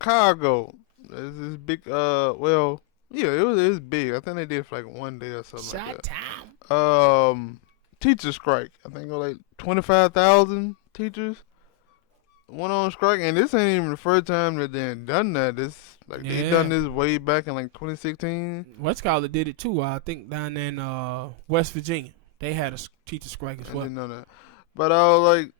Chicago. There's this big, well, yeah, it was big. I think they did it for like one day or something like Shot Town. that. Teacher strike. I think it was like 25,000 teachers went on strike, and this ain't even the first time that they done that. This like they done Yeah. this way back in like 2016. West College did it too. I think down in West Virginia, they had a teacher strike as I well. didn't know that, but I was like,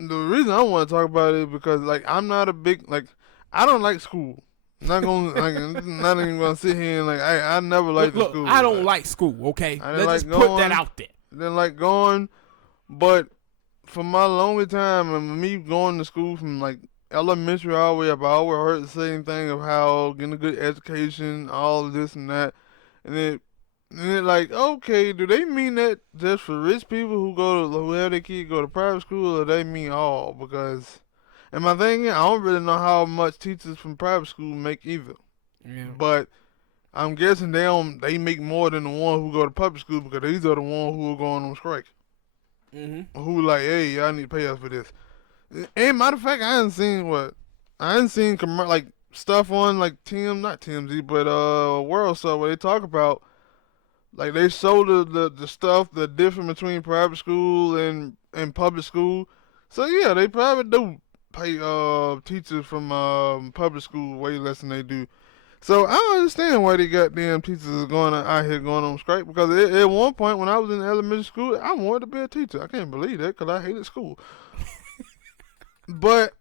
the reason I want to talk about it is because like I'm not a big like I don't like school. I'm not gonna like not even gonna sit here and like I never liked the Look, school. I don't like school. Okay, I didn't let's like just put that going. out there. Didn't like going, but for my longest time and me going to school from like elementary all the way up, I always heard the same thing of how getting a good education, all of this and that, and it like okay, do they mean that just for rich people who have their kids go to private school, or they mean all? Because and my thing is, I don't really know how much teachers from private school make either, Yeah. but I'm guessing they make more than the ones who go to public school because these are the ones who are going on strike. Who like, hey, y'all need to pay us for this. And matter of fact, I hadn't seen like stuff on like not TMZ, but World Star where they talk about like they show the stuff, the difference between private school and public school. So yeah, they probably do pay teachers from public school way less than they do. So I don't understand why they goddamn teachers is going out here going on strike because at one point when I was in elementary school, I wanted to be a teacher. I can't believe that because I hated school. But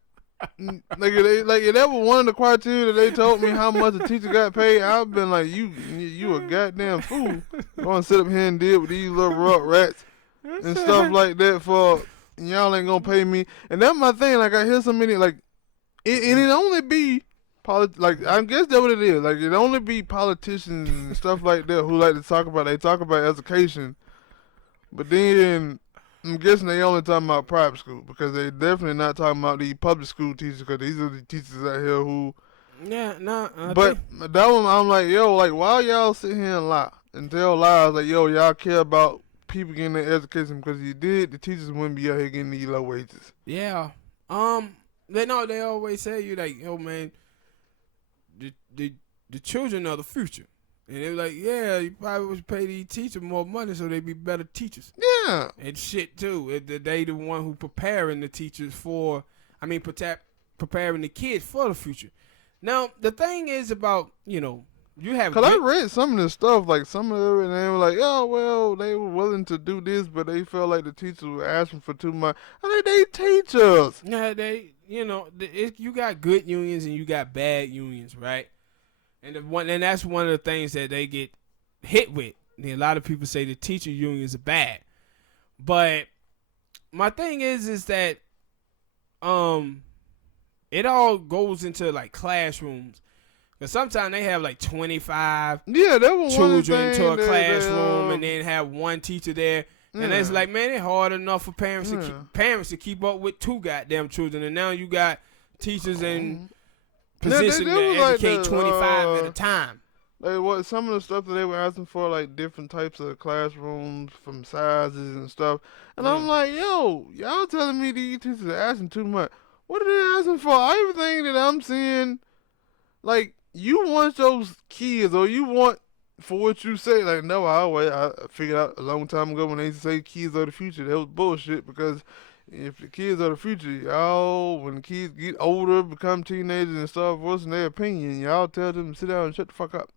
if that was one of the criteria that they told me how much a teacher got paid, I've been like, you a goddamn fool. Going to sit up here and deal with these little rock rats and stuff like that for y'all ain't gonna pay me. And that's my thing. Like I hear so many like it only be. Like I guess that's what it is. Like it only be politicians and stuff like that who like to talk about. They talk about education, but then I'm guessing they only talking about private school because they definitely not talking about the public school teachers because these are the teachers out here who. Yeah, no. But that one, I'm like, yo, like why y'all sit here and lie and tell lies? Like yo, y'all care about people getting their education because you did. The teachers wouldn't be out here getting these low wages. Yeah. They always say you like, yo, man. The children are the future. And they're like, yeah, you probably would pay these teachers more money so they be better teachers. Yeah. And shit, too. They the one who preparing the teachers preparing the kids for the future. Now, the thing is about, you have... Because I read some of this stuff, like some of it, and they were like, oh, well, they were willing to do this, but they felt like the teachers were asking for too much. I mean, they teach us. Yeah, you got good unions and you got bad unions, right? And that's one of the things that they get hit with. A lot of people say the teacher unions are bad, but my thing is that it all goes into like classrooms. Because sometimes they have like 25 children to a classroom and then have one teacher there. And it's like, man, it's hard enough for parents to keep up with 2 goddamn children. And now you got teachers in position to educate 25 at a time. Like what some of the stuff that they were asking for, like different types of classrooms from sizes and stuff. And I'm like, yo, y'all telling me these teachers are asking too much. What are they asking for? Everything that I'm seeing, like, you want those kids or you want for what you say. Like, no, I figured out a long time ago when they used to say kids are the future, that was bullshit because if the kids are the future, y'all, when the kids get older, become teenagers and stuff, what's in their opinion, y'all tell them to sit down and shut the fuck up.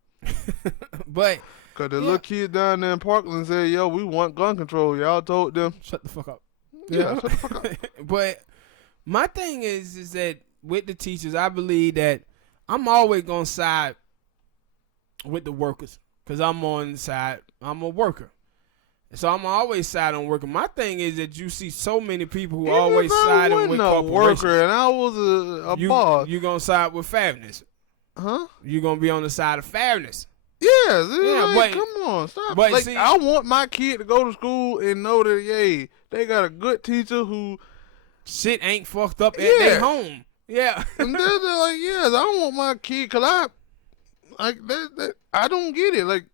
But because the little kid down there in Parkland said, yo, we want gun control. Y'all told them, shut the fuck up. Yeah, shut the fuck up. But my thing is that with the teachers, I believe that I'm always going to side with the workers because I'm on the side. I'm a worker. So I'm always side on worker. My thing is that you see so many people who always siding with corporations. Worker and I was a boss. You going to side with fairness. Huh? You going to be on the side of fairness. Yes. Yeah, like, come on. Stop. But like, see, I want my kid to go to school and know that, yay, they got a good teacher who... shit ain't fucked up at their home. Yeah. And they're like, yes, I want my kid, because I don't get it. Like,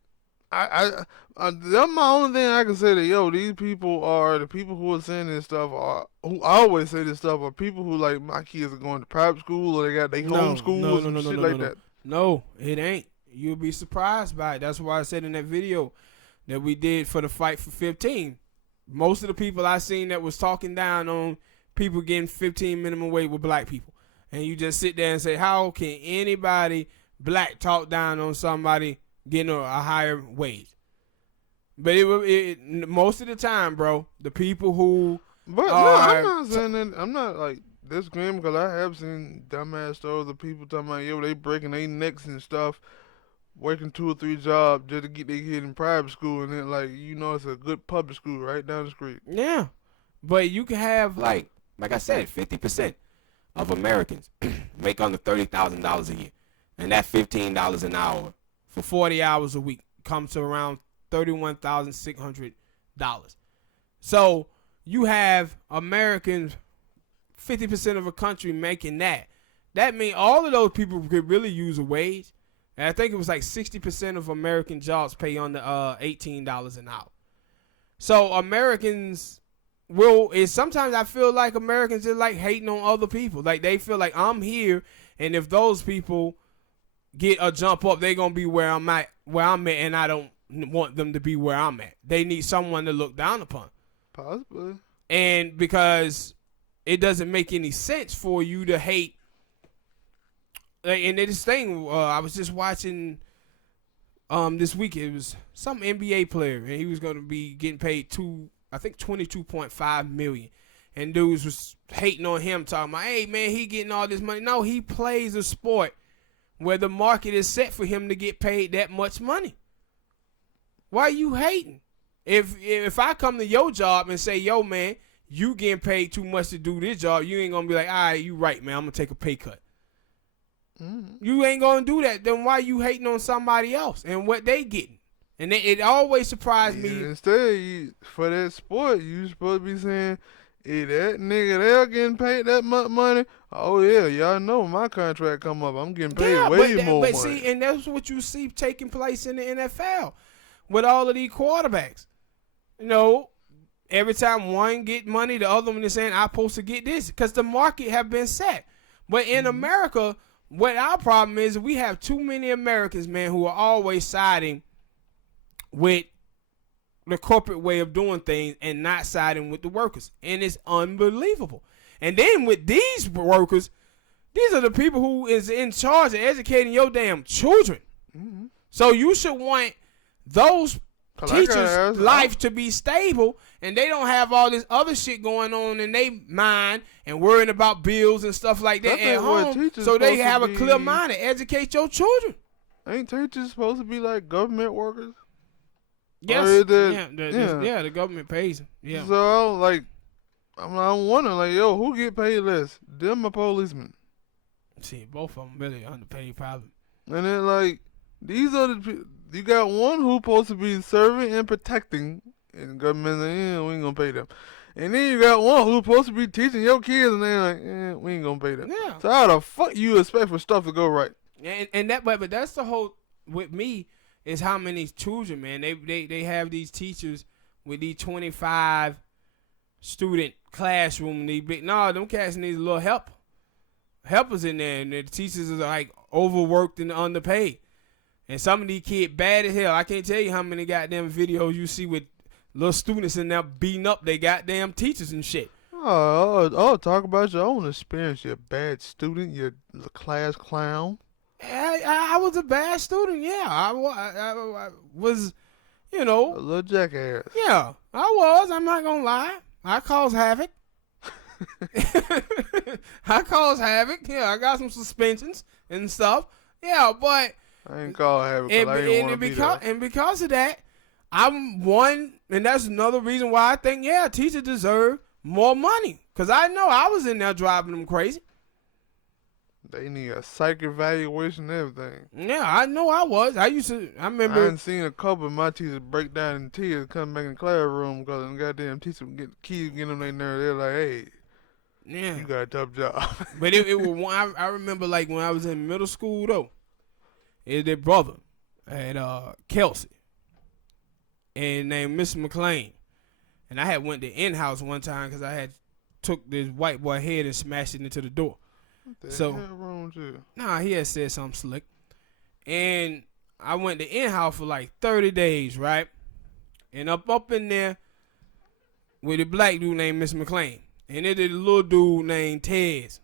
That's my only thing I can say that, yo, these people are the people who are saying this stuff are, who always say this stuff are people who like, my kids are going to private school or they got their home schools and shit like that. No, it ain't. You'll be surprised by it. That's why I said in that video that we did for the Fight for 15, most of the people I seen that was talking down on people getting 15 minimum wage were black people. And you just sit there and say, how can anybody black talk down on somebody getting a higher wage? But most of the time, bro, the people who But I'm not saying that. I'm not like disagreeing because I have seen dumbass stories of people talking about, yo, they breaking their necks and stuff, working 2 or 3 jobs just to get their kid in private school, and then like, you know, it's a good public school right down the street. Yeah, but you can have like I said, 50% of Americans make under $30,000 a year, and that $15 an hour for 40 hours a week comes to around $31,600. So you have Americans, 50% of a country making that. That means all of those people could really use a wage. And I think it was like 60% of American jobs pay under $18 an hour. So Americans sometimes I feel like Americans are like hating on other people. Like they feel like I'm here, and if those people get a jump up, they're gonna be where I'm at, and I don't want them to be where I'm at. They need someone to look down upon. Possibly. And because it doesn't make any sense for you to hate. And this thing, I was just watching this week. It was some NBA player, and he was going to be getting paid $22.5 million. And dudes was hating on him, talking about, hey, man, he getting all this money. No, he plays a sport where the market is set for him to get paid that much money. Why are you hating? If I come to your job and say, yo, man, you getting paid too much to do this job, you ain't going to be like, all right, you right, man, I'm going to take a pay cut. Mm-hmm. You ain't going to do that. Then why you hating on somebody else and what they getting? And it always surprised me. Instead, for that sport, you supposed to be saying, hey, that nigga there getting paid that much money. Oh, yeah, y'all know my contract come up. I'm getting paid way more money. But see, and that's what you see taking place in the NFL with all of these quarterbacks. You know, every time one get money, the other one is saying, I'm supposed to get this because the market have been set. But in America, what our problem is, we have too many Americans, man, who are always siding with the corporate way of doing things and not siding with the workers. And it's unbelievable. And then with these workers, these are the people who is in charge of educating your damn children. Mm-hmm. So you should want those teachers' life to be stable, and they don't have all this other shit going on in their mind and worrying about bills and stuff like that at home, so they have a clear mind to educate your children. Ain't teachers supposed to be like government workers? Yes, the government pays them. Yeah. So I'm wondering, like, yo, who get paid less? Them or policemen? See, both of them really underpaid, probably. And then like these are the people. You got one who's supposed to be serving and protecting, and the government like, yeah, we ain't gonna pay them. And then you got one who's supposed to be teaching your kids, and they're like, we ain't gonna pay them. Yeah. So how the fuck you expect for stuff to go right? But that's the whole with me is how many children, man. They have these teachers with these 25 student classroom. Them cats need a little helpers in there, and the teachers are like overworked and underpaid. And some of these kids bad as hell. I can't tell you how many goddamn videos you see with little students in there beating up they goddamn teachers and shit. Oh, talk about your own experience. You're a bad student. You're a class clown. I was a bad student, yeah. I was, a little jackass. Yeah, I was. I'm not going to lie. I caused havoc. I caused havoc. Yeah, I got some suspensions and stuff. Yeah, but... I ain't call havoc because I didn't want to be there. And because of that, I'm one, and that's another reason why I think, teachers deserve more money. Because I know I was in there driving them crazy. They need a psych evaluation and everything. Yeah, I know I was. I remember. I hadn't seen a couple of my teachers break down in tears, come back in the classroom because the goddamn teacher kids getting on their nerves. They're like, hey, you got a tough job. But it was one, I remember like when I was in middle school, though. Their brother and Kelsey. and named Mr. McLean. And I had went to in-house one time because I had took this white boy head and smashed it into the door. What the hell wrong with you? Nah, he had said something slick. And I went to in-house for like 30 days, right? And up in there with a black dude named Mr. McLean. And then there's a little dude named Tez.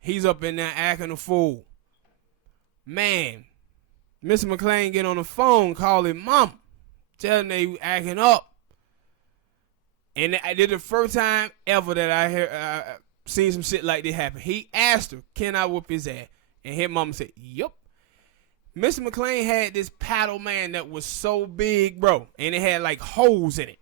He's up in there acting a fool. Man, Mr. McLean get on the phone calling mom, telling they acting up. And I did the first time ever that I heard seen some shit like this happen. He asked her, "Can I whoop his ass?" And his mama said, "Yup." Mr. McLean had this paddle, man, that was so big, bro, and it had like holes in it.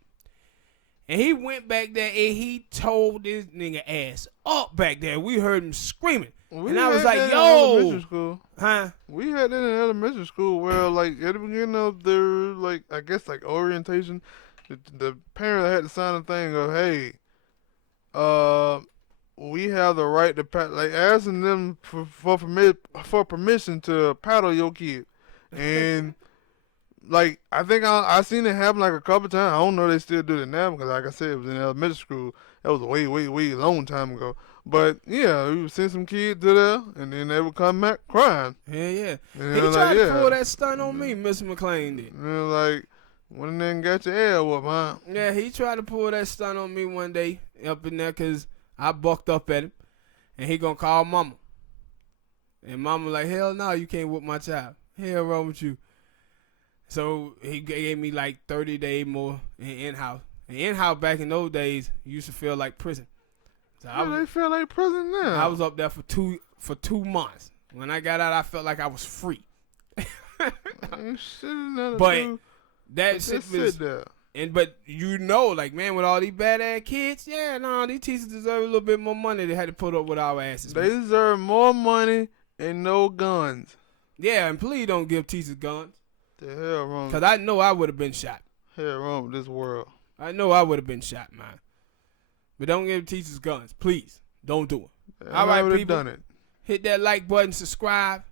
And he went back there and he told this nigga ass up back there. We heard him screaming. And I was like, yo. Huh? We had that in elementary school where, like, at the beginning of their, like, I guess, like, orientation, the parent had to sign a thing of, hey, we have the right to paddle, like, asking them for permission to paddle your kid. And... like, I think I seen it happen like a couple times. I don't know if they still do it now because, like I said, it was in elementary school. That was a way long time ago. But, yeah, we would send some kids to there, and then they would come back crying. Yeah. And he tried to pull that stunt on me, Mr. McLean did. And like, when then got your air whooped, huh? Yeah, he tried to pull that stunt on me one day up in there because I bucked up at him, and he gonna call mama. And mama like, hell no, you can't whoop my child. Hell wrong with you. So he gave me like 30 days more in-house. And in-house back in those days used to feel like prison. So they feel like prison now. I was up there for 2 months. When I got out, I felt like I was free. But that shit was... But you know, like, man, with all these badass kids, yeah, no, these teachers deserve a little bit more money. They had to put up with our asses. They deserve more money and no guns. Yeah, and please don't give teachers guns. The hell wrong? Because I know I would have been shot. Hell wrong with this world. I know I would have been shot, man. But don't give teachers guns. Please. Don't do it. All right, people. Done it. Hit that like button, subscribe.